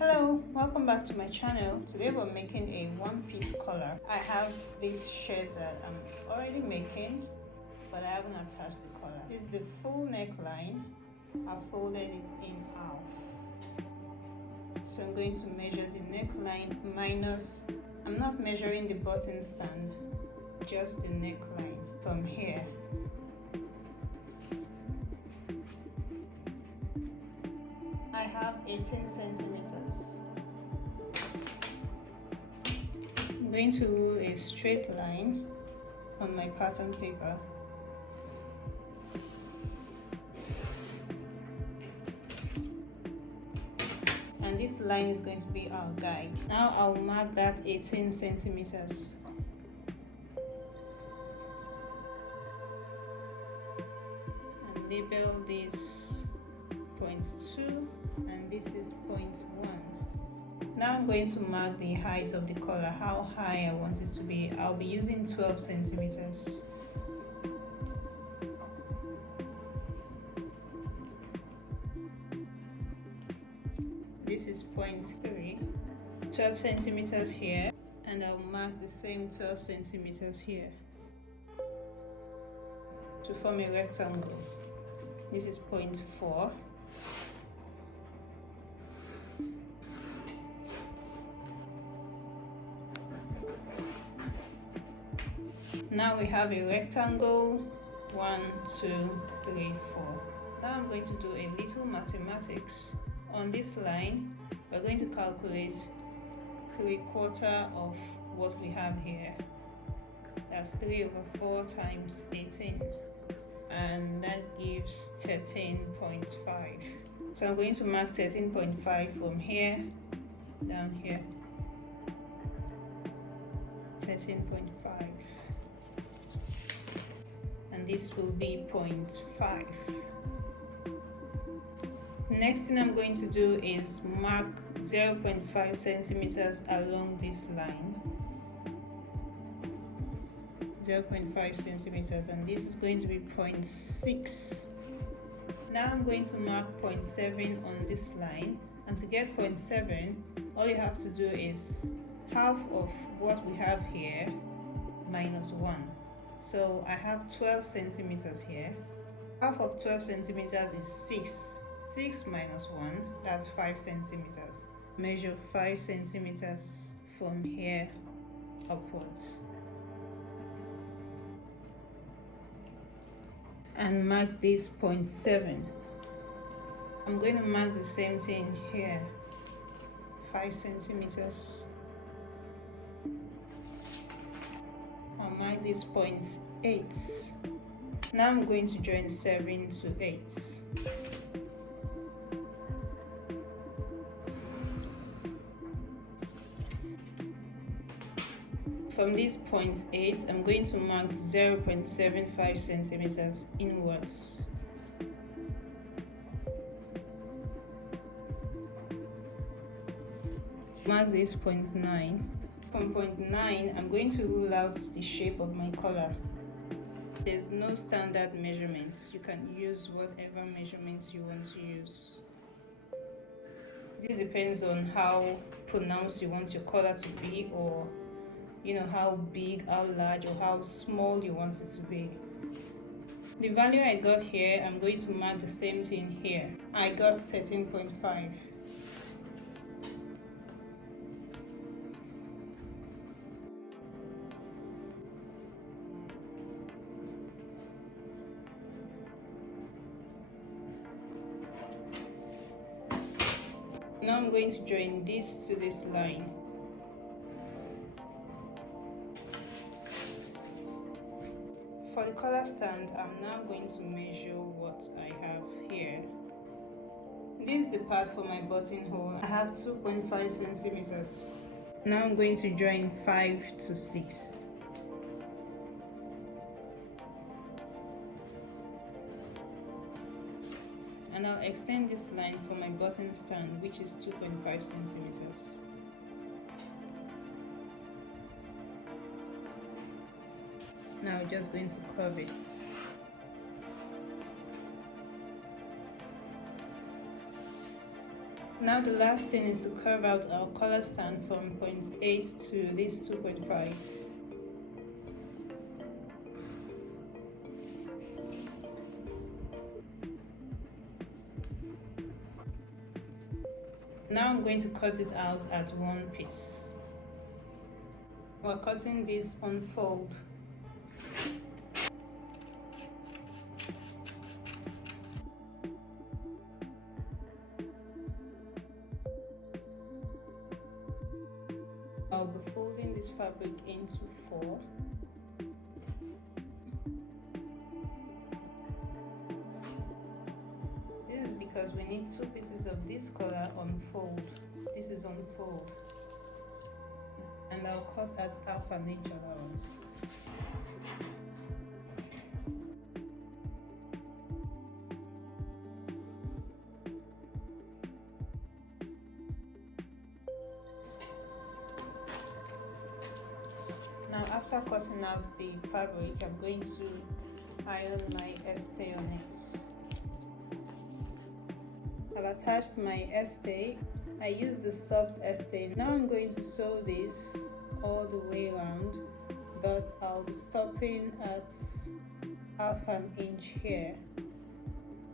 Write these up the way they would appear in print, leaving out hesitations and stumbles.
Hello, welcome back to my channel. Today we're making a one-piece collar. I have this shirt that I'm already making, but I haven't attached the collar. This is the full neckline. I folded it in half. So I'm going to measure the neckline minus, I'm not measuring the button stand, just the neckline from here. I have 18 centimeters. I'm going to rule a straight line on my pattern paper. And this line is going to be our guide. Now I'll mark that 18 centimeters. And label this point 2 and this is point 1. Now I'm going to mark the height of the collar, how high I want it to be. I'll be using 12 centimeters. This is point 3, 12 centimeters here, and I'll mark the same 12 centimeters here to form a rectangle. This is point 4. Now we have a rectangle, 1, 2, 3, 4. Now I'm going to do a little mathematics. On this line, we're going to calculate 3/4 of what we have here. That's 3/4 times 18. And that gives 13.5. So I'm going to mark 13.5 from here down here. 13.5. And this will be 0.5. Next thing I'm going to do is mark 0.5 centimeters along this line. 0.5 centimeters, and this is going to be 0.6. Now I'm going to mark 0.7 on this line, and to get 0.7, all you have to do is half of what we have here minus 1. So I have 12 centimeters here. Half of 12 centimeters is 6. 6 minus 1, that's 5 centimeters. Measure 5 centimeters from here upwards. And mark this 0.7. I'm going to mark the same thing here. 5 centimeters. I'll mark this 0.8. Now I'm going to join 7 to 8. From this 0.8, I'm going to mark 0.75 centimeters inwards. Mark this 0.9. From 0.9, I'm going to rule out the shape of my collar. There's no standard measurement. You can use whatever measurements you want to use. This depends on how pronounced you want your collar to be, or how big, how large, or how small you want it to be. The value I got here, I'm going to mark the same thing here. I got 13.5. Now I'm going to join this to this line. For the collar stand, I'm now going to measure what I have here. This is the part for my buttonhole. I have 2.5 centimeters. Now I'm going to join 5 to 6. And I'll extend this line for my button stand, which is 2.5 centimeters. Now we're just going to curve it. Now the last thing is to curve out our collar stand from 0.8 to this 2.5. Now I'm going to cut it out as one piece. We're cutting this on fold. I'll be folding this fabric into 4. This is because we need 2 pieces of this color on fold. This is on fold. And I'll cut at half an inch allowance. Now after cutting out the fabric, I'm going to iron my stay on it. I've attached my stay. I use the soft stay. Now I'm going to sew this all the way around, but I'll be stopping at half an inch here,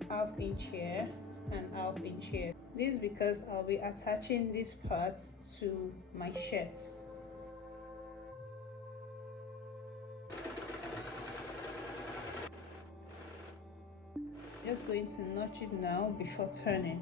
half inch here, and half inch here. This is because I'll be attaching this part to my shirts. Just going to notch it now before turning.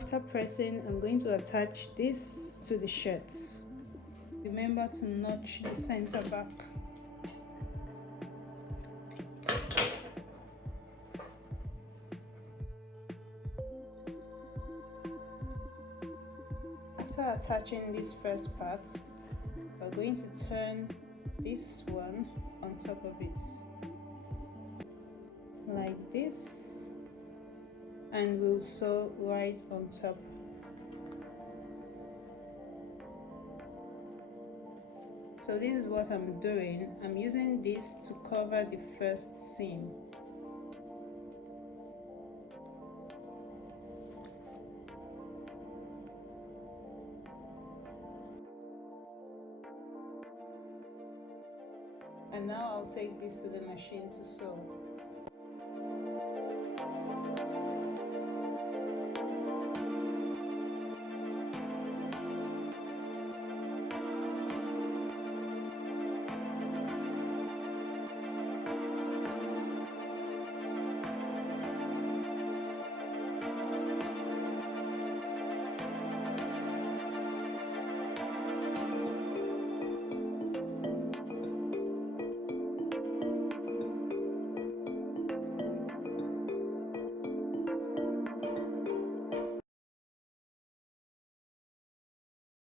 After pressing, I'm going to attach this to the shirts. Remember to notch the center back. After attaching this first part, we're going to turn this one on top of it, like this, and we'll sew right on top. So this is what I'm doing. I'm using this to cover the first seam. And now I'll take this to the machine to sew.